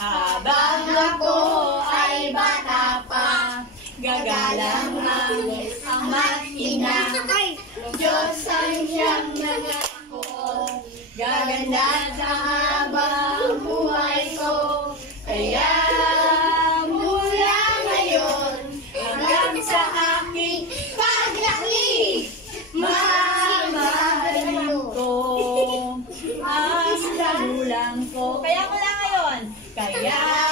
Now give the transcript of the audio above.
Habang ako ay bata pa, gagalang ang ama't ina. Diyos ang siyang nangako, gaganda sa habang buhay ko. Kaya mula ngayon hanggang sa aking paglaki, mamahalin ko ang magulang ko. Kaya mula ngayon, kaya